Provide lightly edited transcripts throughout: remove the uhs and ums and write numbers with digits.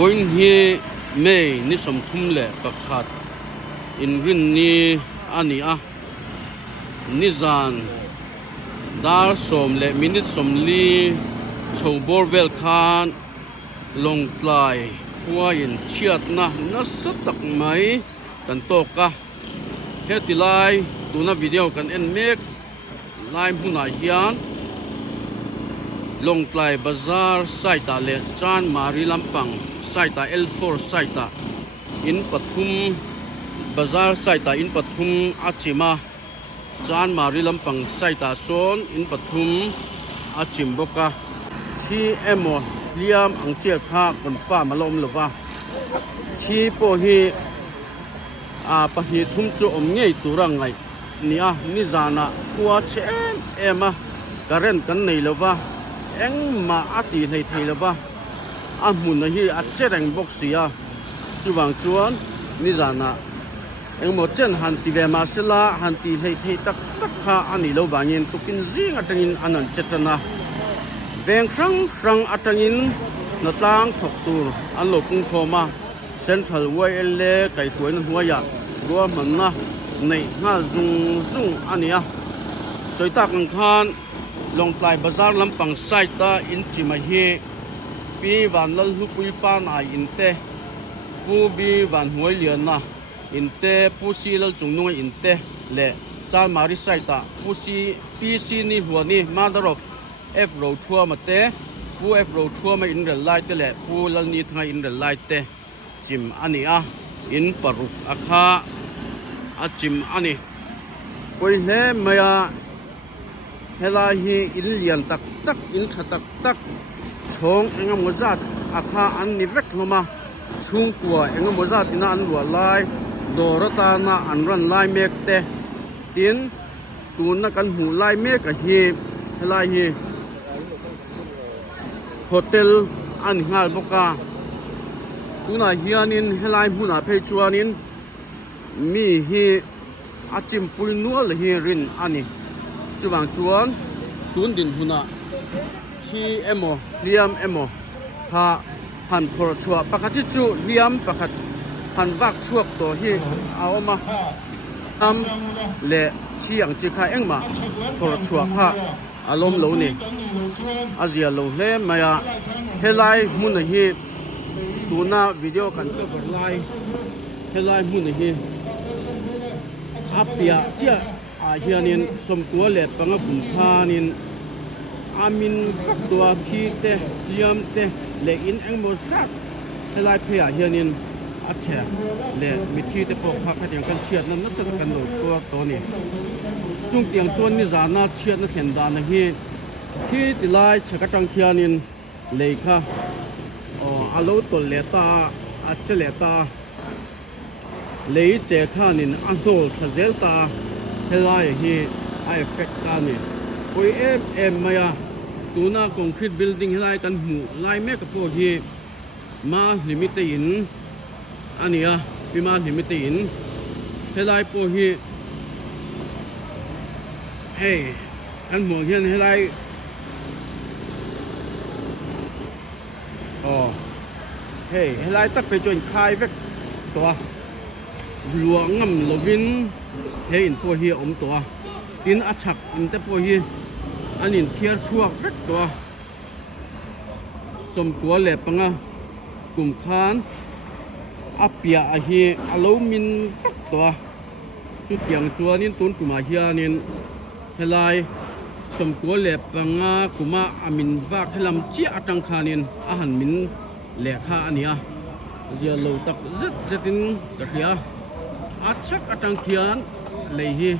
boin hi mei ni som thum le pakhat in rin ni ani a nizan dar som le minute som li chho bor vel khan long tlai huwa in chiat na satak mai kan to ka hetilai tuna video kan en mek lai huna hian long tlai bazar saita le chan mari lampang saita L4 saita in pathum bazar saita in pathum achima chan mari lampang saita son in pathum achim boka thi emo liam ang che kha kon fa malom lova thi po hi pahi thum chu om ngei turang ngai nia ni zana kwa chen ema karen kan nei lova eng ma ati nei thei lova a mun hi a chereng boxia chuwang chuan ni zana eng mo chen han ti ve ma sela han ti hei thei tak kha ani lo bangin tukin zing atangin anan chetana veng rang atangin na tlang thok tur an lo pung thoma central yle kai tuin huaya ruwa manna nei nga zung ania soita kang khan long tlai bazar lampang saita in chima hi pi van lal hu pui pa na in te pu bi van huai lian na in te pu si lal chung nu in te le chan mari saita pu si pc ni huani mother of f row thua ma te pu f row thua ma in rel lai te le pu lal ni thanga in rel lai te chim ani a in paruk akha achim ani koi he maya hela hi in lian tak in tha tak chong engam mozat akha an ni vek loma chung kwa engam mozat ina an lua lai dorata na an ran lai mek te tin tun na kan hu lai mek a hi hela hi hotel an ngal boka tuna hianin helai huna phei chuanin mi hi achim pui nual hi rin ani chuwang chuan tun din huna thi emo liam emo ha han phor chua pakati chu liam pakhat han wak chuak to hi aoma am le thiang chi kha engma phor chua kha alom lo ni azia lo hle maya helai mun hi tuna video kan cover lai helai mun hi apia tia a hianin som tua le panga bun thanin amin faktua khi te liam te le in engmo sat helai phia hianin acha le mithi te pok kha khatyang kan chiat nam na sak kan lo tua to ni chung tiang chuan ni zana chiat na then da na hi khi tilai chakatang khianin leikha alo tol leta acheleta lei che khanin anol khazelta helai hi a effect ta ni koi em maya tuna concrete building helai kan mu lai me ka po hi ma limite in ania pima limite in helai po hi hey kan mu hian helai hey helai tak pe join khai vek to luang ngam lovin he in po hi om to tin achak in te po hi anin thiar chuak vek to som tua le panga kum khan apia a hi alo min vek to chu tiang chuanin tun tuma hianin helai som tua le panga kuma amin vak helam chi atang khanin a han min le kha ania dia lo tak zetin karia achak atang khian lei hi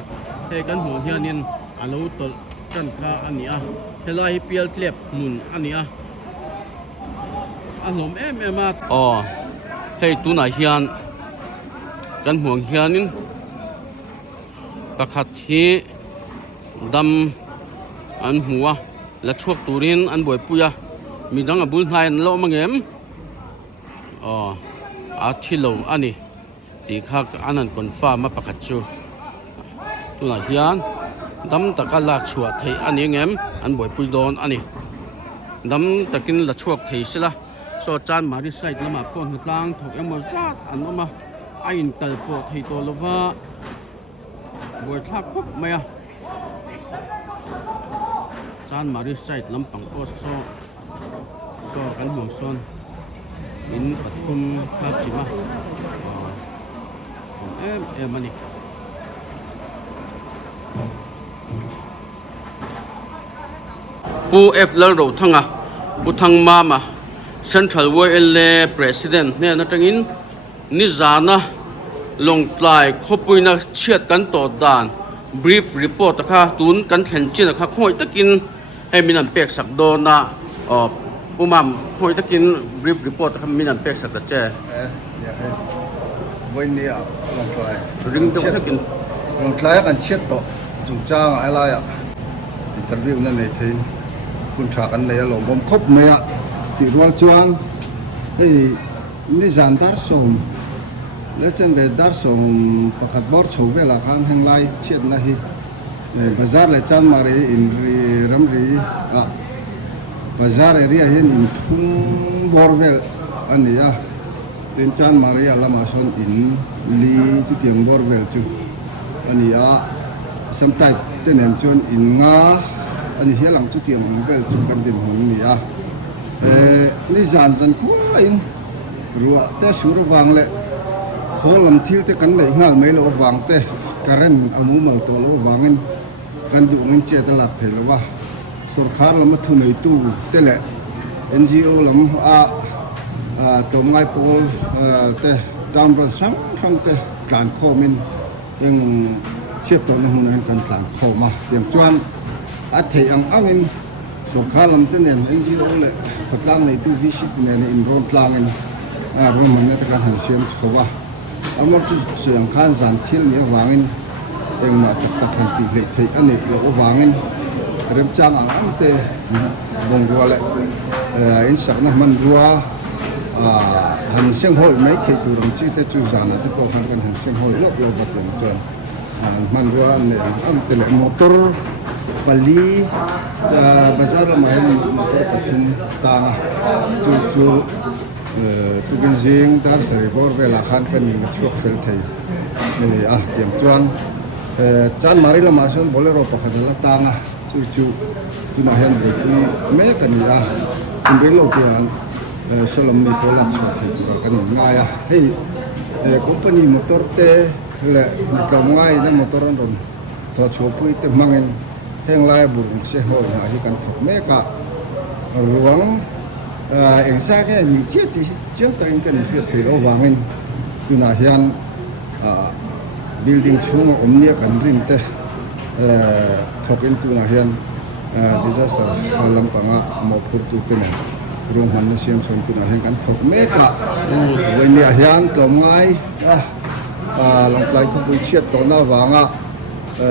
he kan hu hianin alo tol kan kha ania helai pial tlep mun ania alom em a hei tuna hian kan hu hianin pakhat hi dam an huwa la thuak turin an boi puya midang abul hnai an lo mangem a thilo ani ti khak anan confirm ma pakhat chu tuna hian dam takala chua thei ani ngem an boi pui don ani dam takin la chuak thei sila so chan mari side lama pon tlang thok emo zat an oma a in kal po thei to lova boi thak khop maya chan mari side lampang po so kan hong son in pathum kha chima em ani pu f lal ro thanga pu thang mama central wel president ne na tangin ni zana long tlai khopuina chiat kan to dan brief report kha tun kan thlen chin kha khoi takin heminan pek sak do na pumam khoi takin brief report kha minan pek sak ta cheวันนี้ลงทลาย ring to takin ลงทลายกันเช็ดต่อจุดจ้างอะไรอินเทอร์วิวนั่นในทีคุณฉากันในหลงผมครบเมียที่รัวจวนนี่จานดาร์สมแล้วจังเวดาร์สมประกาศบอร์ชเวลาคันแห่งไรเช็ดนะฮีบาซาร์เลจันมารีอินรีรัมรีบาซาร์เรียเห็นอินทุ่งบอร์เวลอันนี้เป็นจานมารีอัลลามาชนอินลีจุดเทียงบอร์เวลจูอันนี้สมัยเต้นเห็นจวนอินงาอันนี้เฮลังจุดเทียงเวลจูกันดินหงนี่นี่จานคู่อินรัวแต่สุรวังเลยโคลำทิลที่กันเลยงาไม่รู้วังแต่การันอามุมาตัวรู้วังกันกันดูเงินเจตลาดเถอะว่าสุรคาร์ลำมาทุนไอตู้เตะ NGO ลำตัวไงโพลเตะดามรัสทั้งเตะการโคมินยังเชื่อตัวนั้นหุ่นกันการโคมาเตรียมจวนอาเทียงอังอินสุรคาร์ลำเตะเนี่ย NGO เลยกำลังในตู้วิสิตเนี่ยอินโรนกลางอินโรมันเนี่ยการหันเสียงเขาว่าอันนั้นที่เสียงข้านสารที่เนี่ยวางอินเองมาตัดกันปีเล็กที่อันนี้เราวางอินเริ่มจ้างอันเตะบงรัวเลยอินสักนั้นมันรัวหันเสียงหอยไม่เคยตัวรงจีแต่จู่จานที่พอหันกันหันเสียงหอยลบลงมาเต็มจนมันรัวเนี่ยอันเตะมอเตอร์ปลีจะบาซาร์มาเห็นมอเตอร์ปฐุมตาจู่ตุกินจิงตาร์สรีบอร์เวลาขันเป็นช่วงเฟลท์นี่เตรียมจวนจานมาริลามาชนบอลเลโรปะขัดละตางจู่ตุนาเห็นเด็กเมกันนี่คุณเรื่องโลกยังสลมมีโพลัดสุดที่ตัวกันง่ายเฮ้ยคอมพานีมอเตอร์เตะและมีกำง่ายนั่นมอเตอร์นั่นทอดชัวปุ้ยเต็มมังเงินแห่งลายบุรุษเสียหัวหาที่กันถกเมกะหลวงเองซาแค่มีเจี๊ยที่เจียงตัวเองกันเพื่อถือเราวางเงินตุนาเห็นbuilding ช่วงอมเนี่ยกันริมเตะถกอินตุนาเห็นdisaster ลำปังมาพูดตุเป็นรวมหันเสียงชนตุนาเห็นกันถกเมกะวันนี้เห็นตัวไงลำปลายเขาบุเชียตัวหน้าวาง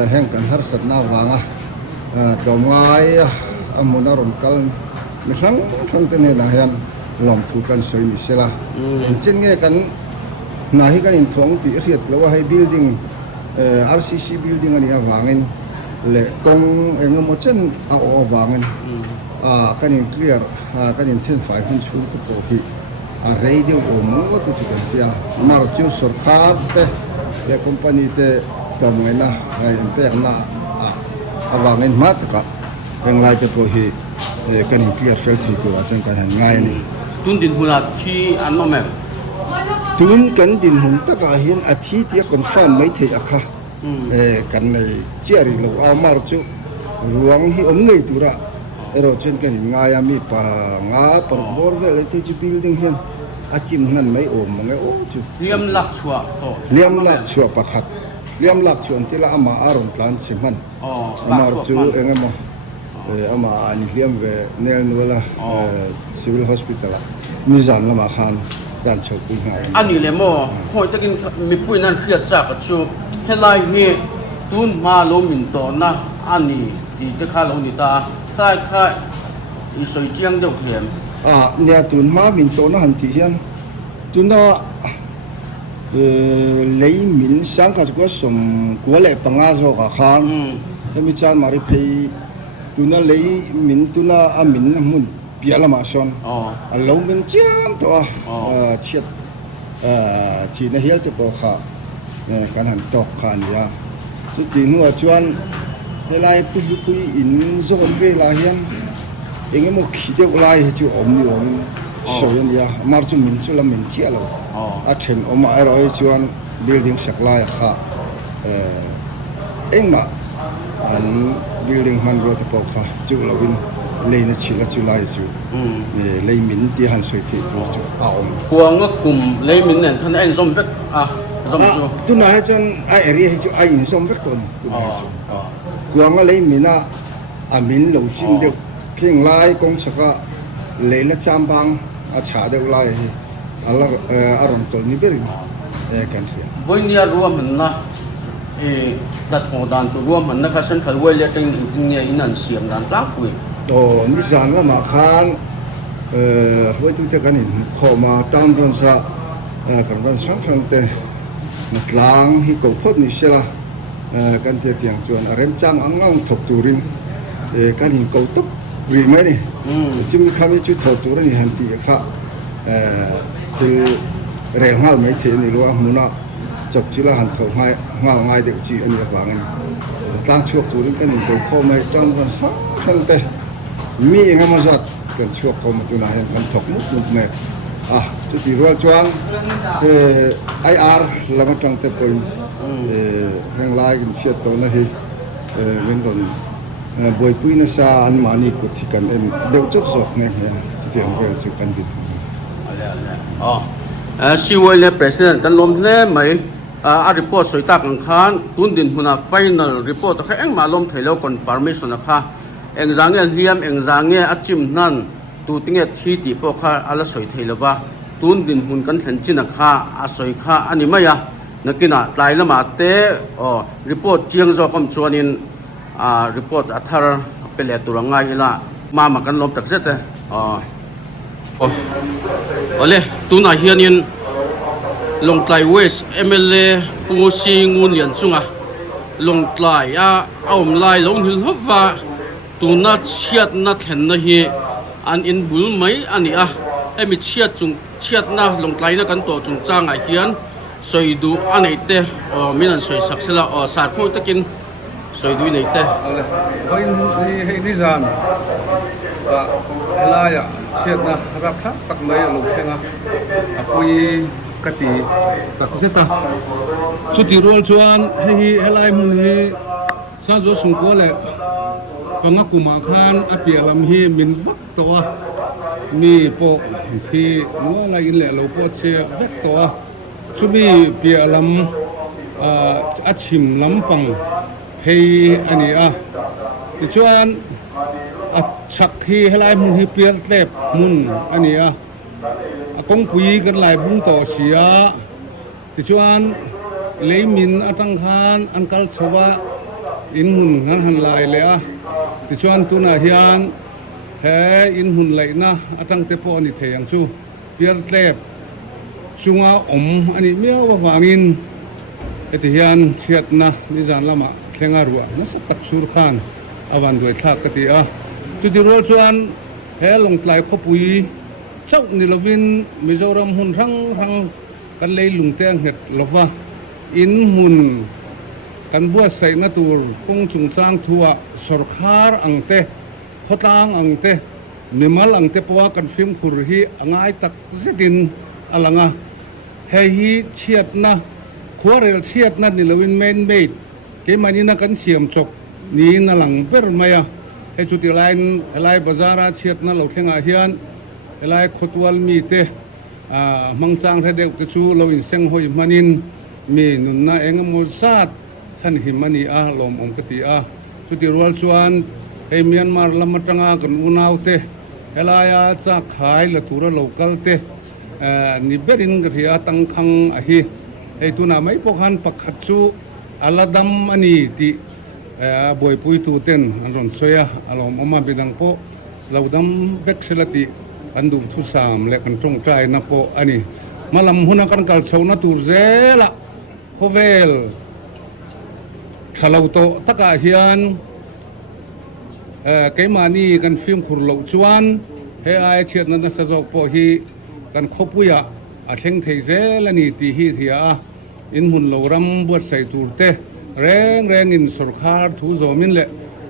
แห่งกันหาสัตว์หน้าวางตัวไงมุนารมกัลไม่ครั้งเต็มเลยนะเห็นลำถูกกันสวยมิเสละจริงๆกันนาฮิกันอินทองที่เรียกแล้วว่าให้ building RCC building อันนี้วางเงินเละกงเองก็มั่นเอาวางเงินกันอิน clear กันอินเทนไฟขึ้นชูทุกตัวที่radio โอ้โหว่าตัวจุดเดียวมาร์จูสุรคาร์เตะและคอมพานีเตะตัวเงินนะไอ้เตะน่ะวางเงินมาตะเป็นลายตัวที่กันอิน clear เฟลที่ตัวจังกันง่ายนี่ตุนดินหุ่นที่อันนั้นแม่ตุนกันดินหุ่นตะกาเห็นอาทิตย์ที่คนฟ้าไม่เที่ยค่ะกันในเจียริโลอามาร์จูรวงที่อมเงยตัวละเราเช่นกันง่ายมีป่างาปรบอร์เวลที่จะ building เห็นอาจิมนั่นไม่อมไงโอ้จูเลี้ยมหลักชัวเลี้ยมหลักชัวประคัดเลี้ยมหลักชัวที่ละอามาอารมณ์การสิมันอามาร์จูเองมั้งอามาอันเลี้ยมเวเนลนัวละcivil hospital นิจานละมาขันการเช่าปุ้ยง่ายอันนี้เลยมั้งคอยตะกินมีปุ้ยนั่นเสียจากกับชูเฮลัยเนี่ยตุนมาลงมินโตนะอันนี้ดีจะข้าลงนี่ตาค่ายอีสวยเจียงเดียวเทียมเนี่ยตุนมามินโตนะหันที่เห็นตุนน่ะเลยมินสังกัดก็สมกัวเล่ปังอาโซกับขันถ้ามีจานมาริเพย์ตุนน่ะเลยมินตุนน่ะอามินมุน เปียละมาชน อ๋อ อันลงเป็นเจียมตัว อ๋อ เชียดที่ในเฮียที่ปอกขาการหันตอกขานยาสุดที่หัวชวนเวลาปุยอินโซนเวลาเฮียนเองก็ขี้เดียวลายจู่อมอยู่สวยนี่ยมาจุมินจุลมินเจียเรา อ๋อ อาเชนอมมาไอ้รอยชวนบิลดิ้งสักลายค่ะเองมาอันบิลดิ้งมันรถที่ปอกขาจู่เราวินเลยนะชิลจุลายจู่ อืม เลยมินที่หันสวยที่จู่เอา กวางก็กลุ่มเลยมินเนี่ยท่านไอ้สมเวกอ่ะสมจู tu na ha chon ai area hi chu ai in som vek ton tu na อ๋อ chu อ๋อ kuang a lei mina a min lo chin de khing lai kong chaka le la cham bang a cha de lai hi ala aron tol ni ber kan sia วันนี้รวมมันนะดัดของด่านตัวรวมมันนะครับเส้นทางเวลาเป็นเนี่ยอินันเสียงด่านตั้งคุย to ni san la ma khan roi tu te kan in kho ma tam ron sa kan ron sang sang te matlang hi ko phot ni sela kan te tiang chuan a rem chang angang thok turin kan in ko tup ri mai ni อืม chumi khami chu thok tur ni han ti kha til rel ngal mai the ni lo muna chop chila han thok mai ngal ngai de chi ani awang ani tlang chuak turin kan in ko kho mai tang ran sa khan te mi nga ma zat kan chuak kho ma tu na han kan thok muk muk me chu ti ro chuang ai ar la ma tang te poin hang lai kan siat to na hi wen ron boi pui na sa an mani ko thi kan em deu chok zok ne ya ti ang vel chu kan dit อ๋อซีเวลประธานกันลมเนี่ยไหมรีพอร์ตสวยตากังขานตุนดินหุ่นไฟนอลรีพอร์ตแค่เอ็งมาลมเทเลคอนฟาร์เมชันนะคะเอ็งจางเงี้ยเฮียมเอ็งจางเงี้ยอัดจิมนั่นตูติงเงี้ยที่ตีพวกข้าอะไรสวยเทเลว่าตุนดินหุ่นกันเห็นจินนะคะอาสวยข้าอันนี้ไม่ยะนักกินอ่ะตายละมาเตะรีพอร์ตเจียงจอคำชวนินรีพอร์ตอัธร์เป็นเลตุรังไงละมากันลมตักเสร็จเลยโอเลตูน่าเฮียนินลงไกลเวสเอ็มเอลเอปูซีงูเหลียนซุงอ่ะลงไกลเอามลายลงหินฮับว่าตูน่าเชียดน่าเห็นนะเฮอันอินบุลไหมอันนี้ไอ้มีเชียดจุงเชียดนะลงไกลนะกันตัวจุงจ้างไอเฮียนสวยดูอันไหนเตะมีนั่นสวยสักเสละสาดพูดตะกินสวยดูไหนเตะ Oi ni ni zan ba la ya siat na rap thak tak mai lo thenga apui kati tak seta chuti rol chuan hi helai mun hi sa zo sung ko le panga kuma khan apia lam hi min vak to mi po thi no la in le lo po che vek to chubi pia lam achim lam pang hei ani ti chuan chak hi helai mun hi pial tlep mun ani kong pui kan lai bung to sia ti chuan leimin atang khan ankal chowa in mun han han lai le ti chuan tuna hian he in hun lai na atang te po ani theyang chu pial tlep chunga om ani miaw wa wangin etihian thiat na ni zan lama khenga ruwa na sa tak sur khan awan doi thak kati chu ti rol chuan he long tlai khopui chau ni lovin mizoram hun rang kan lei lungteng het lova in mun kan bua sai na tur kong chung chang thua sarkar angte khotang angte nimal angte pawa kan film khur hi angai tak zedin alanga he hi chiat na khwarel chiat na ni lovin main mate ke mani na kan siam chok ni na lang ber maya he chuti lai bazara chiat na lo thenga hian helai khotwal mi te mangchang the deu te chu lo in seng hoi manin mi nun na engemaw sat chan hi mani lom om kati chuti rual chuan he Myanmar lamatanga kan unau te helaya cha khai la tura local te ni berin gria tang khang hi he tuna mai pokhan pakhat chu aladam ani ti boi pui tu ten anron soya alom oma bidang po laudam vexelati andu thu sam le kan tong trai na po ani malam huna kan kal chona tur zela khovel thalau to taka hian keimani kan film khur lo chuan เฮไอเชียดนั้นสะจกพอฮีกันคบปุยอาเชงเทเซลนี่ตีฮีเทียอินหุ่นโลรัมบวชใส่ตูเตแรงอินสุรคาร์ทูโซมินเละ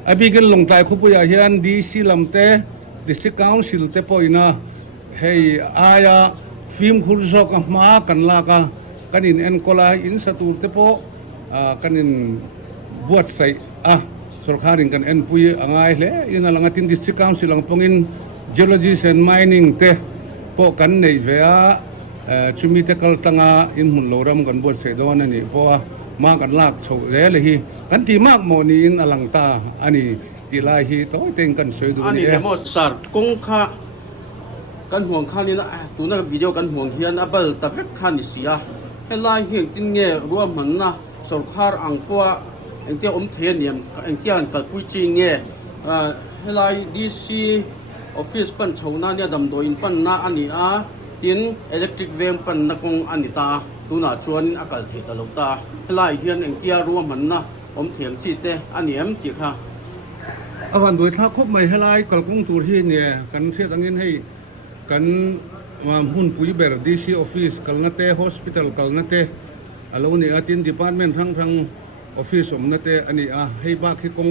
อภิกันลงใจคบปุยเฮียนดีซีลำเตดิสติกคาวซิลเตปอยนะเฮอายาฟิล์มคุรซอกมากันลากกันอินเอ็นโคลาอินสตูเตปกันอินบวชใส่สุรคาริงกันเอ็นปุยอ่างไงเลยอินลังตินดิสติกคาวซิลลังปงอิน geologist and mining te po kan nei vea chumi te kal tanga in hun loram kan bot se don ani po ma kan lak chho le le hi kan ti mak mo ni in alang ta ani ti lai hi to teng kan soi du อัน ni นี้เนี่ยมอสาร์กงค่ากันห่วงค่านี่นะตัวนั้นวิดีโอกันห่วงเฮียนอับเบิลตะเพ็ดค่านี่เสียให้ลายเฮียงจินเงี้ยรวมมันนะสุรคาร์อังกัวเอ็งเตี้ยอมเทียนเนี่ยเอ็งเตี้ยนกับกุยจิงเงี้ยให้ลายดีซีออฟฟิศปั้นโชว์นั่นเนี่ยดำโดยปั้นน่าอันนี้ตินอิเล็กทริกเวงปั้นนักงอันนี้ตาตัวน่าชวนอากาศเทตลกตาให้ลายเฮียนเอ็งเตี้ยรวมมันนะอมเทียนจีเตอันนี้เอ็มจีค่ะ อาวันโดยถ้าครบไม่ให้ไล่กลกงตูที่เนี่ยกันเสียตังเงินให้กันมาหุ่นปุยเบอร์ดีซีออฟฟิศกัลนัตเต้ฮอสพิทอลกัลนัตเต้อาลูนี่ตินดีพาร์ตเมนต์ทั้งออฟฟิศสมนัตเต้อันนี้ให้บ้าขี้กง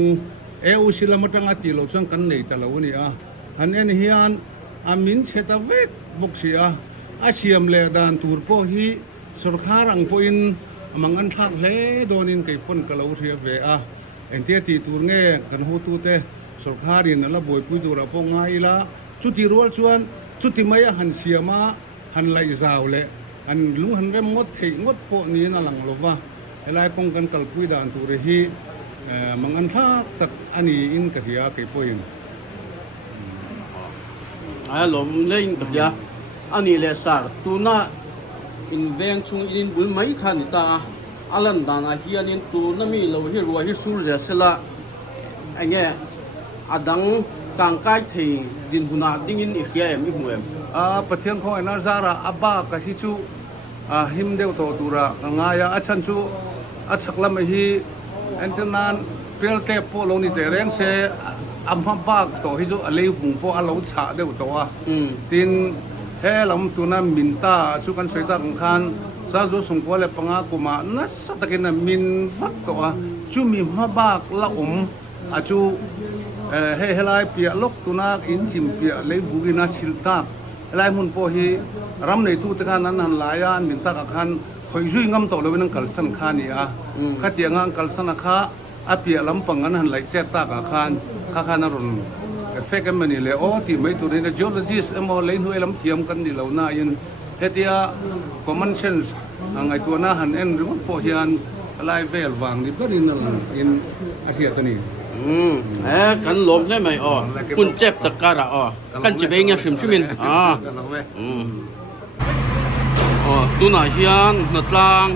อุศิลมัตังอาติโลสังกันในแต่ละวันนี้อันนี้เฮียนมินเชตาเวกบกเสียอาเซียมเลดานตูร์โพฮีสุรคารังโพอินมังอันทักเลโดนินไก่พ่นกะลาเทียเวเอ็นเทียตีตูร์เง่กันหูตูเตสุรคารินนั่นละบอยปุยตูระพงไงละจุดที่รัวชวนจุดที่ไม่หันเสียมาหันไหลสาวเลยอันลุงหันเริ่มงดเทงดโพนี้นั่นหลังลบว่าอะไรกงกันกัลปุยดานตูร์ฮีมังอันทักตักอันนี้อินกะเทียไก่พ่อินลมเล่นแบบยาอันนี้เลยสาร์ตัวน่าอินเวงชุงอินบุญไม่ขันตาอัลันดานาเฮียนินตัวน่ามีเราที่รัวที่สูงเจสละไอ้เงี้ยอดังกางไก่เทดินหุนาดิ้งอินอีกแย่ไม่ห่วยประเทศของไอ้นาซาระอับบากะฮิชูหิมเดวโตตุระงายอาชันชูอาชักลำฮีเอ็นเตนานเปรียลเตปโปลนี่เตเรงเซอัมพับบากโตฮิจูอเลหุงโปอาลาวชาเดวโตตินเฮลำตัวนั้นมินตาชูกันเสตาของคันซาจูสงกัวเลปังอากุมานัสตะกินมินฟักโตชูมีมาบากละอาจูเฮลายเปียลกตัวนักอินจิมเปียเลบุกินาสิลตาลายมุนโพฮีรำในตู้ตะการนั้นหันลายานมินตาคันคอยจุยงำโตเลยเป็นกัลสันขานี่ขัดยังงกัลสันขาอาเปียลำปังนั้นหันไหลเซตาคันข้านรุนเฟกมันนี่เลยโอ้ที่ไม่ตัวนี้นะ geologist เมื่อเล่นหัวลำเทียมกันนี่เราหน้ายันเฮติยา common sense ไอตัวหน้าหันเอ็นหรือว่าโพฮีอันลายเวลวางนี่ก็นี่นั่นอินอาเทียตัวนี้กันลมได้ไหมคุณเจ็บตะการะกันจะเป็นยังชิมินตัวไหนเฮียนหน้าต่าง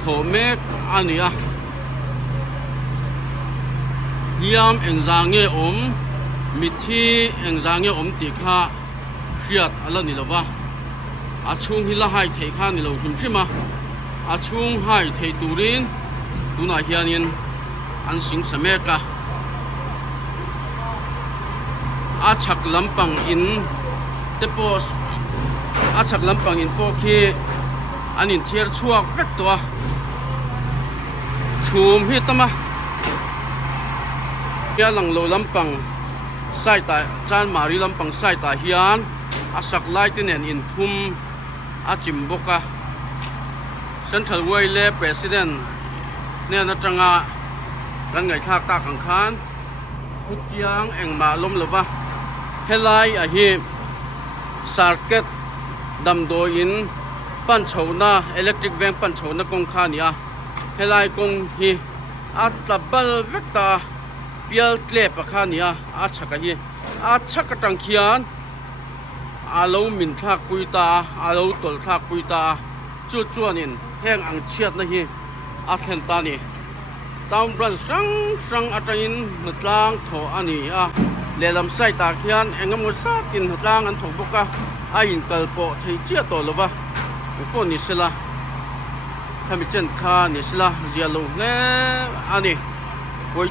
โถเมกอันนี้ยามเอ็งจางเงยมิที่เอ็งจางเงยติค่าเชียดอะไรนี่หรอวะช่วงที่ละให้เทค่านี่เราชิมใช่ไหมช่วงให้เทตูรินตัวไหนเฮียนินอันสิงสมัยกะชักลำปังอินเตปอสชักลำปังอินโปคีอันนี้เทียร์ชัวเวกตัวชูมฮิตมาเฮียหลังโลลำปังไส้ตาจานมารีลำปังไส้ตาเฮียนสักไลติเนนอินทุมจิมบกะ Central Wayle President เนี่ยนัดงากันไงทักตาขังคันพุทธิยังเอ็งมาล้มหรือวะเฮลัยฮีสาร์เก็ตดำโดยินปั้นโฉวนาอิเล็กทริกแวงปั้นโฉวนากงคานี่เฮลัยกงฮีตะบัลเวกตาเปียลเกล็บคานี่ชักฮีชักกระตังเขียนเรามินทักปุยตาเราตลทักปุยตาจู่ๆนี่แห้งอังเชียดนะฮีเทนตานี่ตามรันสังอัตยินหดลางโถอันนี้เลลำไส้ตาเขียนเองก็มุสากินหดลางอันโถบกอินกัลโปที่เจียตัวหรือวะก็นี่สิละถ้ามีเจนคานี่สิละเจียลูเน่อันนี้โอ้ย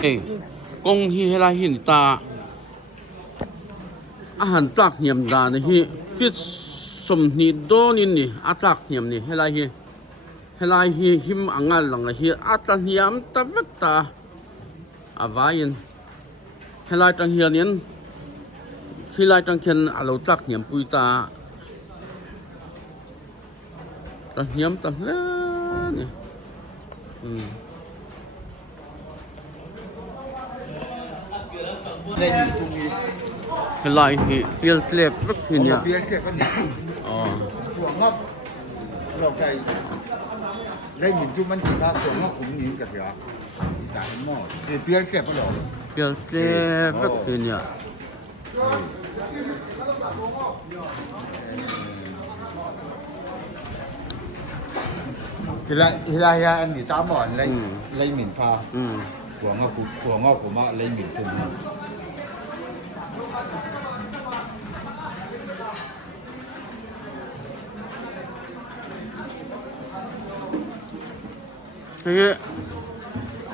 เอ้กงฮีเฮลาหินตาอาหารตักเหี่ยมดานี่ฮีฟิตสมนิโดนินนี่อาตักเหี่ยมนี่เฮลาฮีหิมอังอัลลังฮีอาตักเหี่ยมตะวัตตาอาวายินเฮลาตังเหียนินเฮลาตังเขียนอาลูตักเหี่ยมปุยตาตักเหี่ยมตักเล่นี่Đây nhìn chung đi. Lại thì tiêu lệ rất thì nhỉ. Biết cái con gì? Của ngóc. Lò cây. Đây nhìn chung anh chỉ ba của ngóc cũng nhìn cả kìa. Tại mỏ. Thì biết cái con lò. Tiêu lệ rất thì nhỉ. Thì lại anh thì ta mỏ lấy mình pha. Của ngóc của mọ lấy mình chung. Thế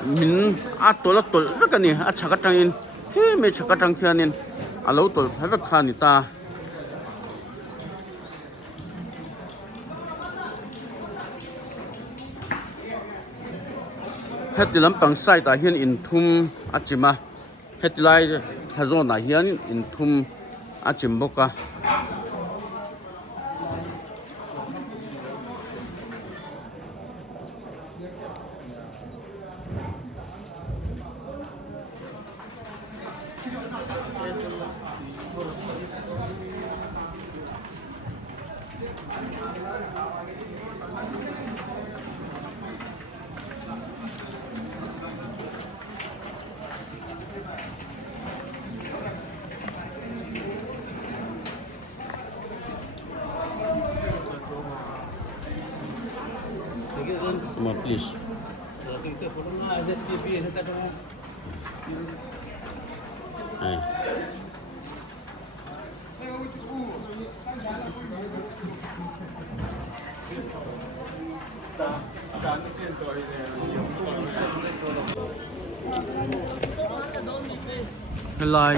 mình tôi rất cái này chắc cái trang in thế mấy chắc cái trang kia nên lâu tôi phải vật khăn người ta hết thì lắm bằng sai ta hiện in thum chỉ mà hết lại thay rồi là hiện in thum chỉ bốc à Come on, please. Hey. Cái lai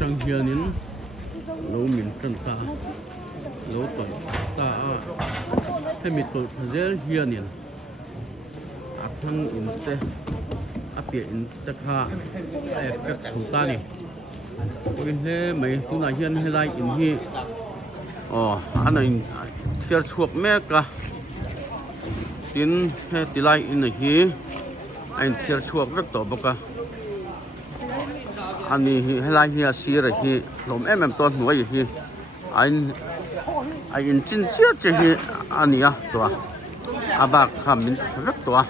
trong hiền nín lấu miền chân ta lấu tuổi ta thế mình tuổi dễ hiền nín thằng in te bịa in te kha các thủ ta này bên thế mấy tu này hiền hay lai in hi anh này thiệt chuột mẹ cả tin hay tí lai in này hi anh thiệt chuột rất tổ bọc cả anh này hay lai hi xí rồi hi lồng em toàn nuôi hi anh in chín chiết chứ hi anh này to bạc hàm mình rất to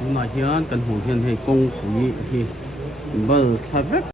hôm nay hiền cần hồ hiền hay công quý thì bờ thay vết